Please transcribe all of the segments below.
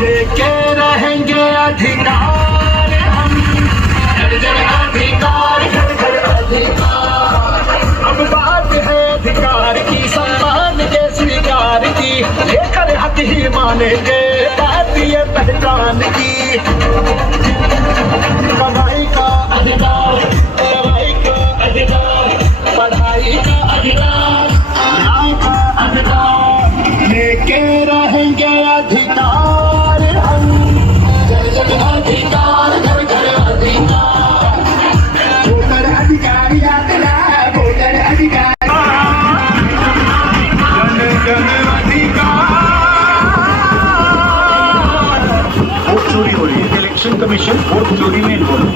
लेके रहेंगे अधिकार हम, घर घर अधिकार, घर घर अधिकार। अब बात है अधिकार की, सम्मान के स्वीकार की, लेकर हक ही मानेंगे बात ये पहचान की। कमाई का अधिकार, दवाई का अधिकार, पढ़ाई का अधिकार, न्याय का अधिकार, लेके रहेंगे अधिकार हम, घर घर अधिकार, घर घर अधिकार। वोटर अधिकार याद रहा, वोटर अधिकार, जन जन अधिकार। वोट चोरी हो रही है, इलेक्शन कमीशन वोट चोरी में इन्वॉल्व।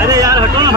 अरे यार हटो ना।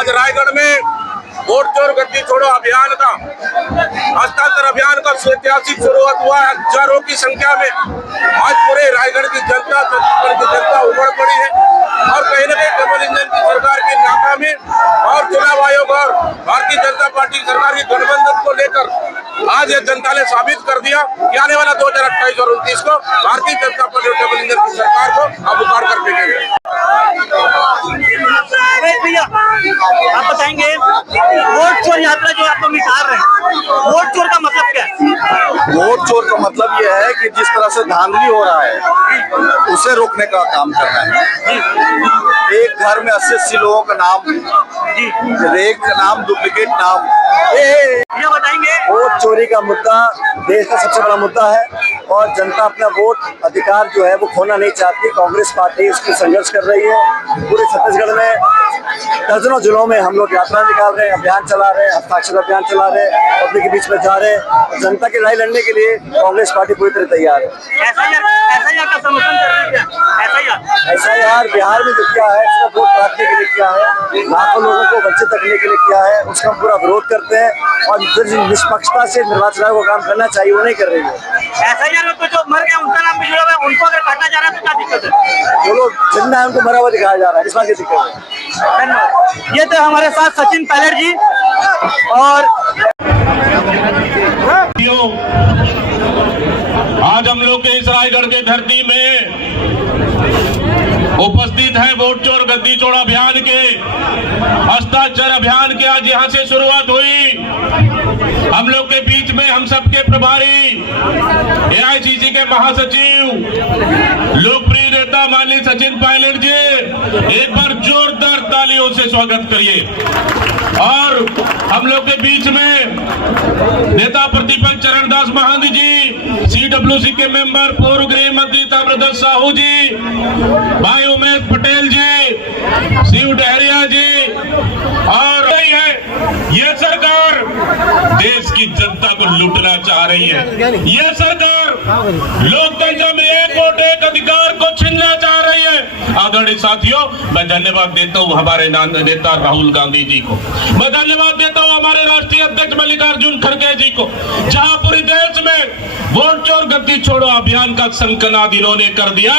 आज रायगढ़ में वोट चोर गद्दी छोड़ो अभियान का हस्तांतर अभियान का ऐतिहासिक शुरुआत हुआ है। हजारों की संख्या में आज पूरे रायगढ़ की जनता, छत्तीसगढ़ की जनता उमड़ पड़ी है और कहीं न कहीं डबल इंजन की सरकार की नाकामी और चुनाव आयोग और भारतीय जनता पार्टी की सरकार की गठबंधन को लेकर आज ये जनता ने साबित कर दिया कि आने वाला 2028 और 29 को भारतीय जनता पार्टी और डबल इंजन की सरकार को अब उतार कर फेंकेंगे। भैया आप बताएंगे वोट चोर यात्रा जो आप लोग निकाल रहे हैं, वोट चोर का मतलब क्या है? वोट चोर का मतलब ये है कि जिस तरह से धांधली हो रहा है उसे रोकने का काम करना है। एक घर में 80-80 लोगों का नाम, एक नाम, डुप्लीकेट नाम। ये बताएंगे वोट चोरी का मुद्दा देश का सबसे बड़ा मुद्दा है और जनता अपना वोट अधिकार जो है वो खोना नहीं चाहती। कांग्रेस पार्टी इसकी संघर्ष कर रही है। पूरे छत्तीसगढ़ में दर्जनों जिलों में हम लोग यात्रा निकाल रहे हैं, अभियान चला रहे हैं, हस्ताक्षर अभियान चला रहे हैं, पब्लिक के बीच में जा रहे हैं। जनता की लड़ाई लड़ने के लिए कांग्रेस पार्टी पूरी तरह तैयार है। एसआईआर का समर्थन कर रहे हैं। एसआईआर बिहार में जो किया है सिर्फ वोट काटने के लिए किया है, लाखों लोगों को वंचित रखने के लिए किया है, उसका हम पूरा विरोध करते हैं और जो निष्पक्षता से निर्वाचन आयोग को काम करना चाहिए वो नहीं कर रही है। एसआईआर में तो जो मर गया उनका नाम भी जुड़ा हुआ है, उनको अगर काटा जा रहा है तो क्या दिक्कत है? जो लोग जिंदा है उनको मरा हुआ दिखाया जा रहा है, इस बात की दिक्कत है। धन्यवाद। ये तो हमारे साथ सचिन पायलट जी और आज हम लोग के इस रायगढ़ के धरती में उपस्थित है वोट चोर गद्दी चोर अभियान के हस्ताक्षर अभियान के आज यहाँ से शुरुआत हुई। हम लोग के बीच में हम सबके प्रभारी एआईसीसी के महासचिव लोकप्रिय नेता माननीय सचिन पायलट जी, एक बार जोरदार तालियों से स्वागत करिए। और हम लोग के बीच में नेता प्रतिपक्ष चरणदास महंत जी, सीडब्ल्यूसी के मेंबर पूर्व गृह मंत्री ताम्रध्वज साहू जी, भाई उमेश पटेल जी, शिव डहरिया जी और ये सरकार देश की जनता को लूटना चाह रही है। ये सरकार लोकतंत्र में एक वोट एक अधिकार को छीनना चाह रही है। आदरणीय साथियों, मैं धन्यवाद देता हूं हमारे नेता राहुल गांधी जी को, मैं धन्यवाद देता हूं हमारे राष्ट्रीय अध्यक्ष मल्लिकार्जुन खड़गे जी को, जहां पूरे देश में वोट चोर गद्दी छोड़ो अभियान का संकनाद इन्होंने कर दिया।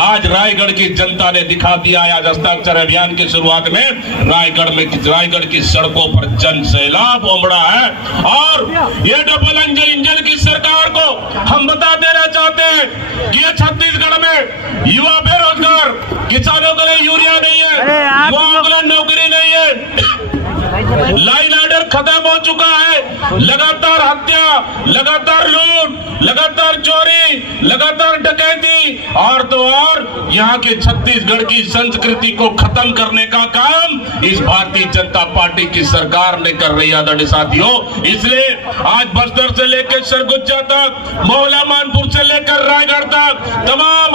आज रायगढ़ की जनता ने दिखा दिया। आज हस्ताक्षर अभियान की शुरुआत में रायगढ़ की सड़कों पर जन सैलाब उमड़ा है और ये डबल इंजन की सरकार को हम बता देना चाहते हैं कि ये छत्तीसगढ़ में युवा बेरोजगार, किसानों के लिए यूरिया नहीं है, युवाओं के लिए नौकरी नहीं है, लाइन ऑर्डर खत्म हो चुका है। लगातार हत्या, लगातार लूट, लगातार चोरी, लगातार डकैती और तो और यहाँ के छत्तीसगढ़ की संस्कृति को खत्म करने का काम इस भारतीय जनता पार्टी की सरकार ने कर रही है। आदरणीय साथियों, इसलिए आज बस्तर से लेकर सरगुजा तक, मोहला मानपुर से लेकर रायगढ़ तक तमाम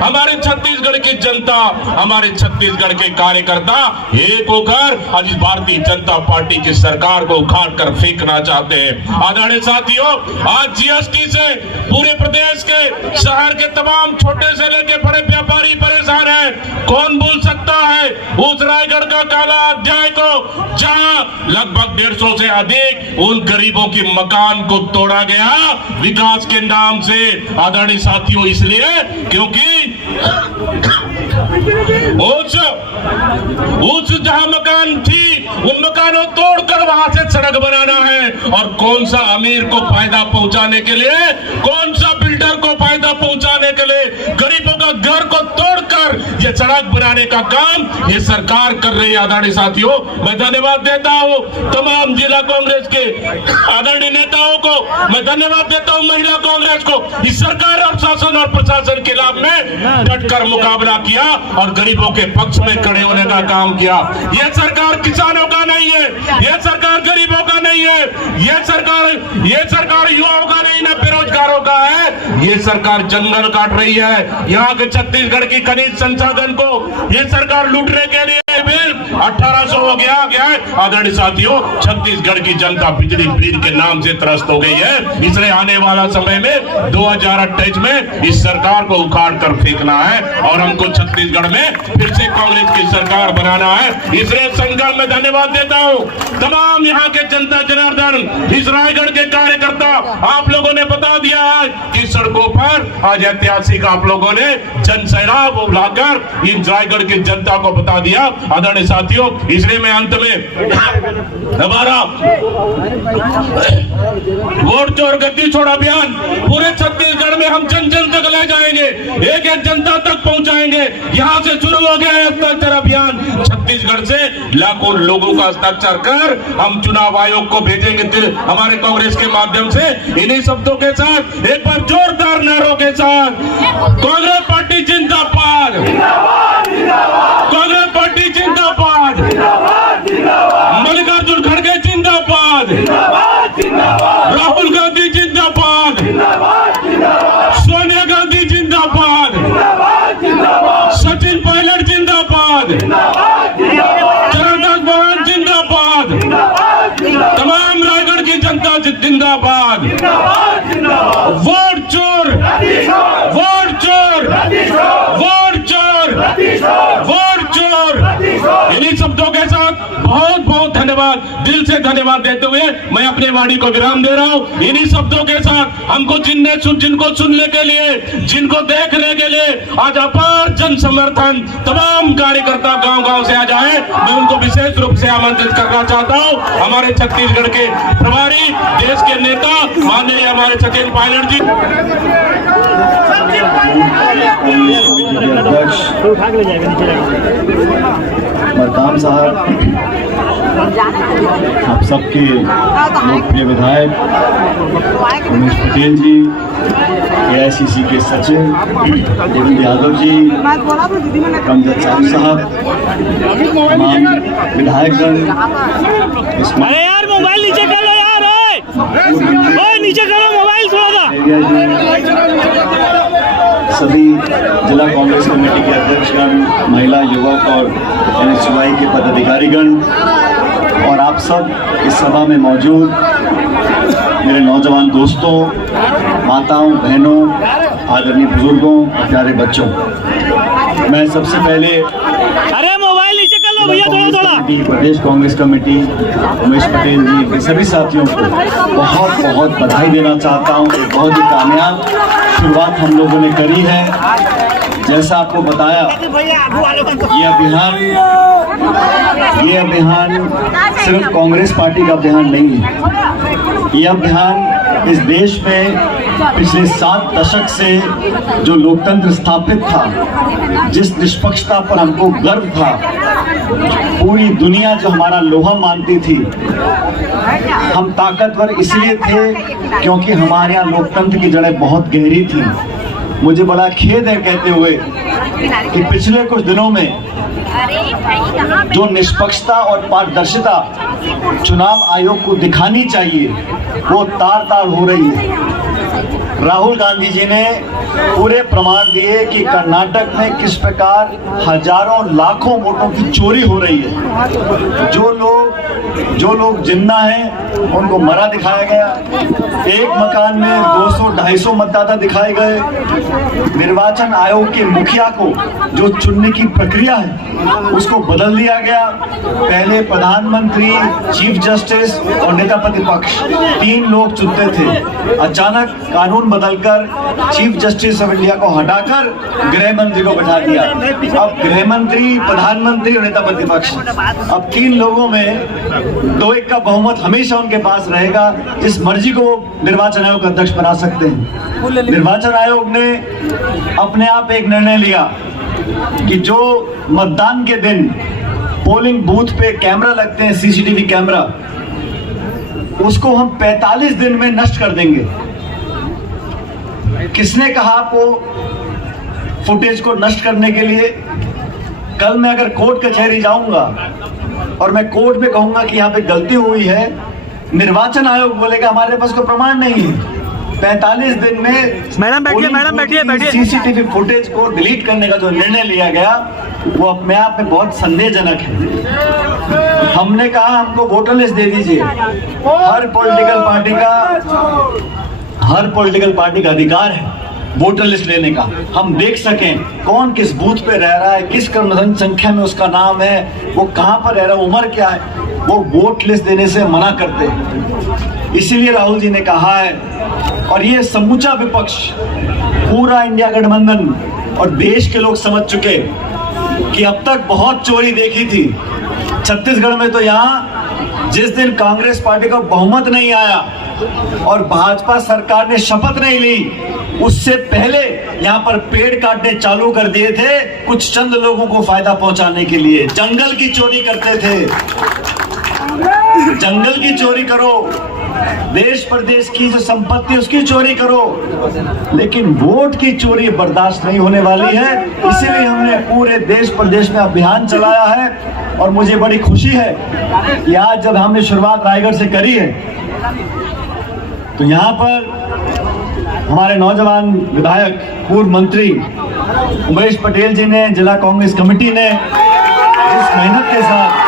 हमारे छत्तीसगढ़ की जनता, हमारे छत्तीसगढ़ के कार्यकर्ता एक होकर आज इस भारतीय जनता पार्टी की सरकार को उखाड़ कर फेंकना चाहते हैं। आदरणीय साथियों, आज जीएसटी से पूरे प्रदेश के शहर के तमाम छोटे से लेके बड़े व्यापारी परेशान हैं। कौन भूल सकता है उस रायगढ़ का काला अध्याय को, जहां लगभग 150 से अधिक उन गरीबों के मकान को तोड़ा गया विकास के नाम से। आदरणीय साथियों, इसलिए क्योंकि उस जहां मकान थी उन मकानों तोड़कर वहां से सड़क बनाना है। और कौन सा अमीर को फायदा पहुंचाने के लिए, कौन सा बिल्डर को फायदा पहुंचाने के लिए गरीबों का घर को तोड़कर ये सड़क बनाने का काम ये सरकार कर रही है। आदरणीय साथियों, मैं धन्यवाद देता हूं तमाम जिला कांग्रेस के आदरणीय नेताओं को, मैं धन्यवाद देता हूं महिला कांग्रेस को। इस सरकार और शासन और प्रशासन के खिलाफ में डटकर मुकाबला किया और गरीबों के पक्ष में खड़े होने का काम किया। यह सरकार किसानों का नहीं है, यह सरकार गरीबों का नहीं है, यह सरकार युवाओं का नहीं, न बेरोजगारों का है। ये सरकार जंगल काट रही है, यहाँ के छत्तीसगढ़ की खनिज संसाधन को ये सरकार लूटने के लिए बिल 1800 हो गया है। आदरणीय साथियों, छत्तीसगढ़ की जनता बिजली बिल के नाम से त्रस्त हो गई है। इसलिए आने वाला समय में 2028 में इस सरकार को उखाड़ कर फेंकना है और हमको छत्तीसगढ़ में फिर से कांग्रेस की सरकार बनाना है। इसलिए संगठन में धन्यवाद देता हूँ तमाम यहाँ के जनता जनार्दन, इस रायगढ़ के कार्यकर्ता। आप लोगों ने बता दिया है कि सड़कों पर आज ऐतिहासिक आप लोगों ने जन सैलाब बुलाकर इन रायगढ़ की जनता को बता दिया। आदरणीय साथियों, इसलिए मैं अंत में हमारा वोट चोर गद्दी छोड़ अभियान पूरे छत्तीसगढ़ में हम जन जन तक ले जाएंगे, एक एक जनता तक पहुंचाएंगे। यहाँ से शुरू हो गया है हस्ताक्षर अभियान। छत्तीसगढ़ से लाखों लोगों का हस्ताक्षर कर हम चुनाव आयोग को भेजेंगे हमारे कांग्रेस के माध्यम से। इन्हीं शब्दों के साथ एक बार जोरदार नारों के साथ कांग्रेस पार्टी जिंदाबाद, कांग्रेस पार्टी जिंदाबाद, मल्लिकार्जुन खड़गे जिंदाबाद, राहुल गांधी जिंदाबाद, सोनिया गांधी जिंदाबाद, सचिन पायलट जिंदाबाद, चरणदास मोहन जिंदाबाद, तमाम रायगढ़ की जनता जिंदाबाद। वोट चोर, वोट चोर, वोट चोर, वोट चोर। इन्हीं शब्दों के साथ बहुत बहुत धन्यवाद, दिल से धन्यवाद देते हुए मैं अपनी वाणी को विराम दे रहा हूँ। इन्हीं शब्दों के साथ हमको जिनको सुनने के लिए, जिनको देखने के लिए आज अपार जन समर्थन तमाम कार्यकर्ता गांव-गांव से आ जाए, मैं उनको विशेष रूप से आमंत्रित करना चाहता हूँ। हमारे छत्तीसगढ़ के प्रभारी, देश के नेता माननीय हमारे सचिन पायलट जी, मरकाम साहब, आप सबके लोकप्रिय विधायक उमेश पटेल जी, AICC के सचिव देवेंद्र यादव जी, कमजद साहब, तमाम विधायकगण, अरे यार मोबाइल नीचे करो यार, ओए नीचे करो मोबाइल थोड़ा सा। सभी जिला कांग्रेस कमेटी के अध्यक्षगण, महिला, युवक और NSUI के पदाधिकारीगण और आप सब इस सभा में मौजूद मेरे नौजवान दोस्तों, माताओं, बहनों, आदरणीय बुजुर्गों, प्यारे बच्चों, मैं सबसे पहले अरे मोबाइल नीचे कर लो भैया थोड़ा। प्रदेश कांग्रेस कमेटी उमेश पटेल जी के सभी साथियों को बहुत बहुत बधाई देना चाहता हूँ। एक बहुत ही कामयाब शुरुआत हम लोगों ने करी है। जैसा आपको बताया, ये अभियान सिर्फ कांग्रेस पार्टी का अभियान नहीं है। ये अभियान इस देश में पिछले 7 दशक से जो लोकतंत्र स्थापित था, जिस निष्पक्षता पर हमको गर्व था, पूरी दुनिया जो हमारा लोहा मानती थी, हम ताकतवर इसलिए थे क्योंकि हमारे यहाँ लोकतंत्र की जड़ें बहुत गहरी थी। मुझे बड़ा खेद है कहते हुए कि पिछले कुछ दिनों में जो निष्पक्षता और पारदर्शिता चुनाव आयोग को दिखानी चाहिए, वो तार-तार हो रही है। राहुल गांधी जी ने पूरे प्रमाण दिए कि कर्नाटक में किस प्रकार हजारों लाखों वोटों की चोरी हो रही है। जो लोग जिंदा हैं उनको मरा दिखाया गया। एक मकान में 200-250 मतदाता दिखाए गए। निर्वाचन आयोग के मुखिया को जो चुनने की प्रक्रिया है उसको बदल दिया गया। पहले प्रधानमंत्री, चीफ जस्टिस और नेता प्रतिपक्ष 3 लोग चुनते थे। अचानक कानून बदलकर चीफ जस्टिस ऑफ इंडिया को हटाकर गृह मंत्री को बैठा दिया। अब गृह मंत्री, प्रधानमंत्री और नेता प्रतिपक्ष, अब 3 लोगों में 2-1 का बहुमत हमेशा उनके पास रहेगा। जिस मर्जी को निर्वाचन आयोग का अध्यक्ष बना सकते हैं। निर्वाचन आयोग ने अपने आप एक निर्णय लिया कि जो मतदान के दिन पोलिंग बूथ पे कैमरा लगते हैं, CCTV कैमरा, उसको हम 45 दिन में नष्ट कर देंगे। किसने कहा आपको फुटेज को नष्ट करने के लिए? कल मैं अगर कोर्ट कचहरी जाऊंगा और मैं कोर्ट में कहूंगा कि यहाँ पे गलती हुई है, निर्वाचन आयोग बोलेगा हमारे पास कोई प्रमाण नहीं है। 45 दिन में मैडम बैठिए। सीसीटीवी फुटेज को डिलीट करने का जो निर्णय लिया गया वो अपने आप में बहुत संदेहजनक है। हमने कहा हमको वोटर लिस्ट दे दीजिए। हर पॉलिटिकल पार्टी का अधिकार है वोटर लिस्ट लेने का। हम देख सकें कौन किस बूथ पे रह रहा है, किस क्रम संख्या में उसका नाम है, वो कहां पर रह रहा है, उम्र क्या है, वो वोट लिस्ट देने से मना करते हैं। इसीलिए राहुल जी ने कहा है, और ये समूचा विपक्ष, पूरा इंडिया गठबंधन और देश के लोग समझ चुके कि अब तक बहुत चोरी देखी थी। छत्तीसगढ़ में तो यहाँ जिस दिन कांग्रेस पार्टी को बहुमत नहीं आया और भाजपा सरकार ने शपथ नहीं ली, उससे पहले यहाँ पर पेड़ काटने चालू कर दिए थे कुछ चंद लोगों को फायदा पहुंचाने के लिए। जंगल की चोरी करते थे। जंगल की चोरी करो, देश प्रदेश की जो संपत्ति उसकी चोरी करो, लेकिन वोट की चोरी बर्दाश्त नहीं होने वाली है। इसीलिए हमने पूरे देश प्रदेश में अभियान चलाया है। और मुझे बड़ी खुशी है कि आज जब हमने शुरुआत रायगढ़ से करी है तो यहाँ पर हमारे नौजवान विधायक, पूर्व मंत्री उमेश पटेल जी ने, जिला कांग्रेस कमेटी ने जिस मेहनत के साथ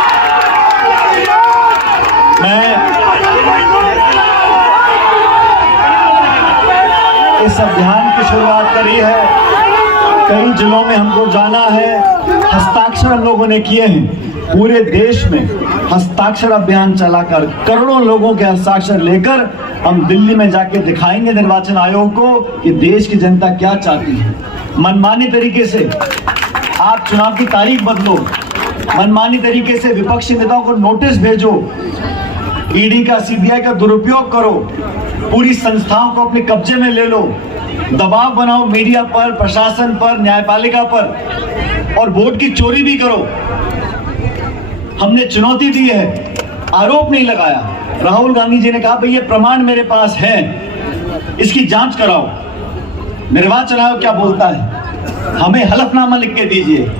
इस अभियान की शुरुआत करी है। कई जिलों में हमको जाना है, हस्ताक्षर हम लोगों ने किए हैं। पूरे देश में हस्ताक्षर अभियान चलाकर करोड़ों लोगों के हस्ताक्षर लेकर हम दिल्ली में जाके दिखाएंगे निर्वाचन आयोग को कि देश की जनता क्या चाहती है। मनमानी तरीके से आप चुनाव की तारीख बदलो, मनमानी तरीके से विपक्षी नेताओं को नोटिस भेजो, ईडी का, सीबीआई का दुरुपयोग करो, पूरी संस्थाओं को अपने कब्जे में ले लो, दबाव बनाओ मीडिया पर, प्रशासन पर, न्यायपालिका पर, और वोट की चोरी भी करो। हमने चुनौती दी है, आरोप नहीं लगाया। राहुल गांधी जी ने कहा भाई ये प्रमाण मेरे पास है, इसकी जांच कराओ। निर्वाचन आयोग क्या बोलता है, हमें हलफनामा लिख के दीजिए।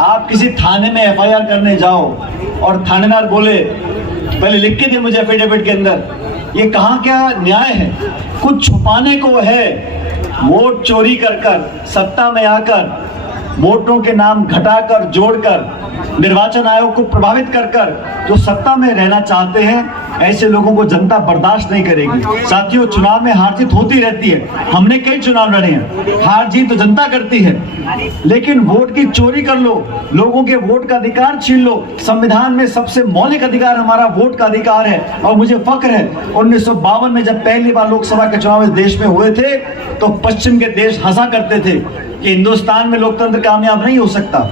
आप किसी थाने में एफआईआर करने जाओ और थानेदार बोले पहले लिख के दे मुझे एफिडेविट के अंदर, ये कहाँ क्या न्याय है? कुछ छुपाने को है। वोट चोरी कर कर, सत्ता में आकर, वोटों के नाम घटाकर, जोड़कर, निर्वाचन आयोग को प्रभावित कर कर जो सत्ता में रहना चाहते हैं, ऐसे लोगों को जनता बर्दाश्त नहीं करेगी। साथियों, चुनाव में हार जीत होती रहती है। हमने कई चुनाव लड़े हैं, हार जीत तो जनता करती है, लेकिन वोट की चोरी कर लो, लोगों के वोट का अधिकार छीन लो। संविधान में सबसे मौलिक अधिकार हमारा वोट का अधिकार है। और मुझे फक्र है 1952 में जब पहली बार लोकसभा के चुनाव इस देश में हुए थे तो पश्चिम के देश हंसा करते थे कि हिंदुस्तान में लोकतंत्र कामयाब नहीं हो सकता।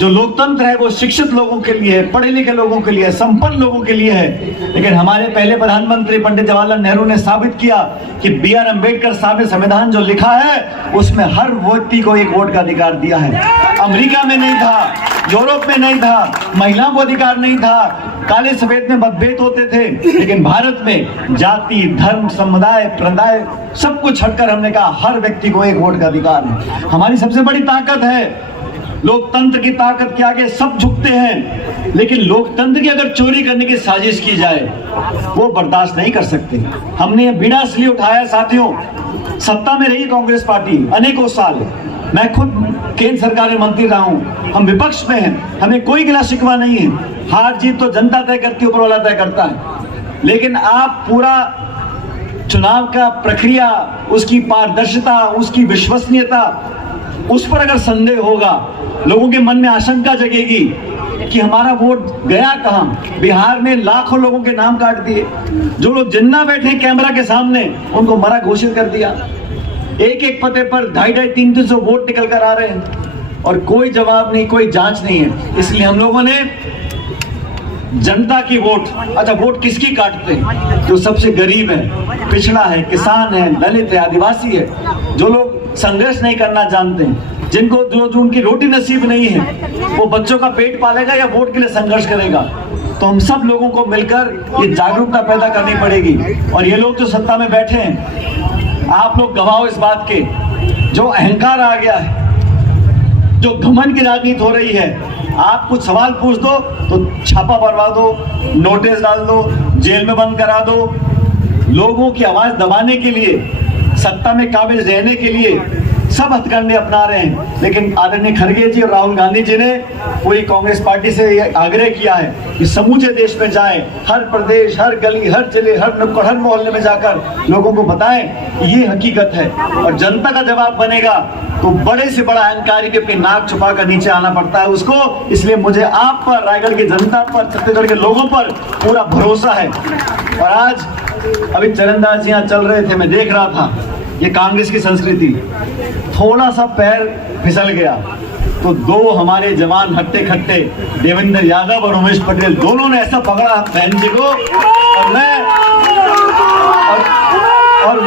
जो लोकतंत्र है वो शिक्षित लोगों के लिए है, पढ़े लिखे लोगों के लिए है, संपन्न लोगों के लिए है। लेकिन हमारे पहले प्रधानमंत्री पंडित जवाहरलाल नेहरू ने साबित किया कि B.R. अम्बेडकर साहब ने संविधान जो लिखा है उसमें हर व्यक्ति को एक वोट का अधिकार दिया है। अमेरिका में नहीं था, यूरोप में नहीं था, महिलाओं को अधिकार नहीं था, काले सफेद में मतभेद होते थे, लेकिन भारत में जाति, धर्म, समुदाय, प्रदाय सब कुछ हटकर हमने कहा हर व्यक्ति को एक वोट का अधिकार है। हमारी सबसे बड़ी ताकत है। लोकतंत्र की ताकत के आगे सब झुकते हैं, लेकिन लोकतंत्र की अगर चोरी करने की साजिश की जाए वो बर्दाश्त नहीं कर सकते। हमने ये बीड़ा इसलिए उठाया साथियों, सत्ता में रही कांग्रेस पार्टी अनेकों साल, मैं खुद केंद्र सरकार में मंत्री रहा हूं, हम विपक्ष में हैं, हमें कोई गिला शिकवा नहीं है। हार जीत तो जनता तय करती है, ऊपर वाला तय करता है। लेकिन आप पूरा चुनाव का प्रक्रिया, उसकी पारदर्शिता, उसकी विश्वसनीयता, उस पर अगर संदेह होगा, लोगों के मन में आशंका जगेगी कि हमारा वोट गया कहां। बिहार में लाखों लोगों के नाम काट दिए, जो लोग जिन्ना बैठे कैमरा के सामने उनको मरा घोषित कर दिया। एक एक पते पर 250-300 वोट निकल कर आ रहे हैं और कोई जवाब नहीं, कोई जांच नहीं है। इसलिए हम लोगों ने जनता की वोट, अच्छा वोट किसकी काटते हैं? जो सबसे गरीब है, पिछड़ा है, किसान है, दलित है, आदिवासी है, जो लोग संघर्ष नहीं करना जानते हैं, जिनको जो उनकी रोटी नसीब नहीं है, वो बच्चों का पेट पालेगा या वोट के लिए संघर्ष करेगा। तो हम सब लोगों को मिलकर ये जागरूकता पैदा करनी पड़ेगी। और ये लोग जो सत्ता में बैठे हैं, आप लोग गवाह इस बात के, जो अहंकार आ गया है, जो घमंड की राजनीति हो रही है, आप कुछ सवाल पूछ दो तो छापा मरवा दो, नोटिस डाल दो, जेल में बंद करा दो। लोगों की आवाज दबाने के लिए सत्ता में काबिज रहने के लिए सब हथकंडे अपना रहे हैं, लेकिन आदरणीय खड़गे जी और राहुल गांधी जी ने पूरी कांग्रेस पार्टी से यह आग्रह किया है कि समूचे देश में जाएं, हर प्रदेश, हर गली, हर जिले, हर नुक्कड़, हर मोहल्ले में जाकर लोगों को बताएं कि ये हकीकत है। और जनता का जवाब बनेगा तो बड़े से बड़ा अहंकारी के अपनी नाक छुपा कर नीचे आना पड़ता है उसको। इसलिए मुझे आप पर, रायगढ़ की जनता पर, छत्तीसगढ़ के लोगों पर पूरा भरोसा है। और आज अभी चरणदास जी यहाँ चल रहे थे, मैं देख रहा था, ये कांग्रेस की संस्कृति, थोड़ा सा पैर फिसल गया तो दो हमारे जवान हट्टे खट्टे देवेंद्र यादव और उमेश पटेल दोनों ने ऐसा पकड़ा बहन जी को, और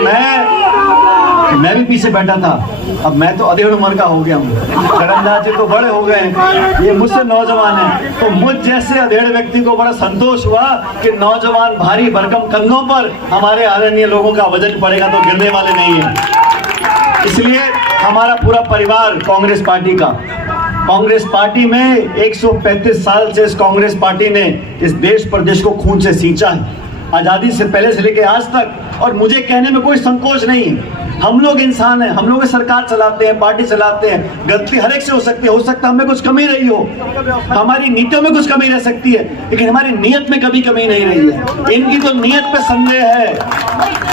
मैं भी पीछे बैठा था। अब मैं तो अधेड़ उम्र का हो गया हूँ, चरणदास जी तो बड़े हो गए हैं, ये मुझसे नौजवान है। तो मुझ जैसे अधेड़ व्यक्ति को बड़ा संतोष हुआ कि नौजवान भारी भरकम कंधों पर हमारे आदरणीय लोगों का वजन पड़ेगा तो गिरने वाले नहीं है। इसलिए हमारा पूरा परिवार कांग्रेस पार्टी का, कांग्रेस पार्टी में 135 साल से इस कांग्रेस पार्टी ने इस देश प्रदेश को खून से सींचा है, आजादी से पहले से लेकर आज तक। और मुझे कहने में कोई संकोच नहीं है, हम लोग इंसान हैं, हम लोग सरकार चलाते हैं, पार्टी चलाते हैं, गलती हर एक से हो सकती है, हो सकता है हमें कुछ कमी रही हो, हमारी नीतियों में कुछ कमी रह सकती है, लेकिन हमारी नीयत में कभी कमी नहीं रही है। इनकी तो नीयत पे संदेह है,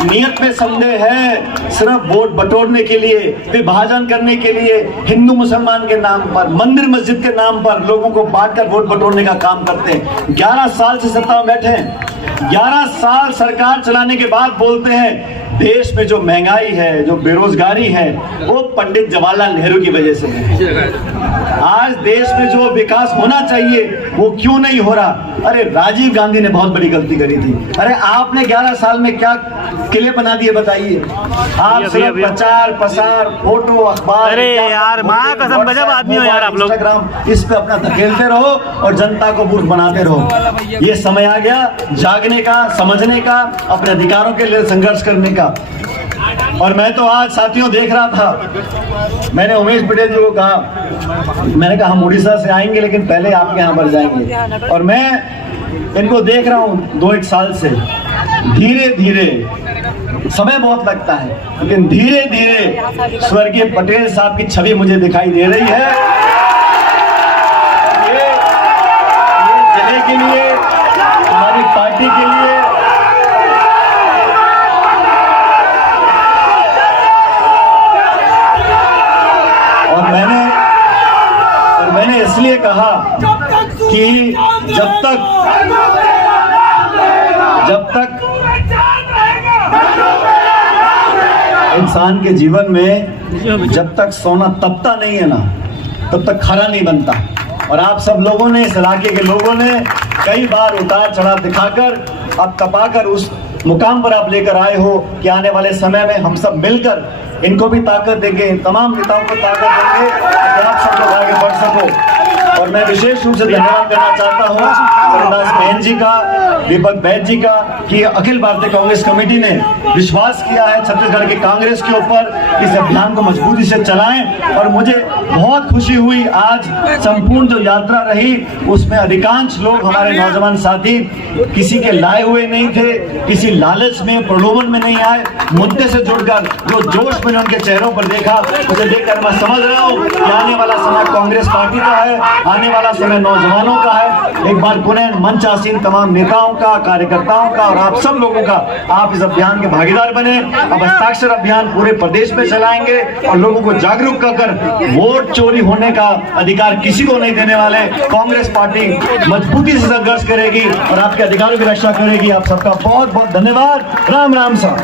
नीयत पे संदेह है, सिर्फ वोट बटोरने के लिए, विभाजन करने के लिए, हिंदू मुसलमान के नाम पर, मंदिर मस्जिद के नाम पर लोगों को बांटकर वोट बटोरने का काम करते हैं। 11 साल से सत्ता में बैठे हैं, 11 साल सरकार चलाने के बाद बोलते हैं देश में जो महंगाई है, जो बेरोजगारी है, वो पंडित जवाहरलाल नेहरू की वजह से है। आज देश में जो विकास होना चाहिए वो क्यों नहीं हो रहा? अरे राजीव गांधी ने बहुत बड़ी गलती करी थी। अरे आपने 11 साल में क्या किले बना दिए बताइए? आप सिर्फ प्रचार प्रसार, फोटो, अखबार, अरे यार माँ कसम गजब आदमी हो यार आप लोग। इंस्टाग्राम, इस पे अपना धकेलते रहो और जनता को मूर्ख बनाते रहो। ये समय आ गया जागने का, समझने का, अपने अधिकारों के लिए संघर्ष करने का। और मैं तो आज साथियों देख रहा था, मैंने उमेश पटेल जी को कहा, मैंने कहा हम उड़ीसा से आएंगे लेकिन पहले आपके यहाँ पर जाएंगे। और मैं इनको देख रहा हूँ 2-1 साल से, धीरे धीरे, समय बहुत लगता है लेकिन धीरे धीरे स्वर्गीय पटेल साहब की छवि मुझे दिखाई दे रही है। ये जिले के लिए, हमारी पार्टी के लिए, और मैंने इसलिए कहा कि जब तक इंसान के जीवन में जब तक सोना तपता नहीं है ना, तब तक खरा नहीं बनता। और आप सब लोगों ने, इस इलाके के लोगों ने कई बार उतार चढ़ाव दिखाकर, अब तपाकर उस मुकाम पर आप लेकर आए हो कि आने वाले समय में हम सब मिलकर इनको भी ताकत देंगे, तमाम नेताओं को ताकत देंगे कि आप सब लोग आगे बढ़ सको। और मैं विशेष रूप से धन्यवाद करना चाहता हूँ चरणदास बहन जी का, दीपक बैद जी का, कि अखिल भारतीय कांग्रेस कमेटी ने विश्वास किया है छत्तीसगढ़ की कांग्रेस के ऊपर, इस अभियान को मजबूती से चलाएं। और मुझे बहुत खुशी हुई, आज संपूर्ण जो यात्रा रही उसमें अधिकांश लोग हमारे नौजवान साथी किसी के लाए हुए नहीं थे, किसी लालच में, प्रलोभन में नहीं आए, मुद्दे से जुड़कर जो जोश मैंने उनके चेहरों पर देखा, उसे देखकर मैं समझ रहा हूँ कि आने वाला समय कांग्रेस पार्टी का है, आने वाला समय नौजवानों का है। एक बार पुनः मंच आसीन तमाम नेताओं का, कार्यकर्ताओं का और आप सब लोगों का, आप इस अभियान के भागीदार बने। अब हस्ताक्षर अभियान पूरे प्रदेश में चलाएंगे और लोगों को जागरूक कर वोट चोरी होने का अधिकार किसी को नहीं देने वाले। कांग्रेस पार्टी मजबूती से संघर्ष करेगी और आपके अधिकारों की रक्षा करेगी। आप सबका बहुत बहुत धन्यवाद। राम राम साहब।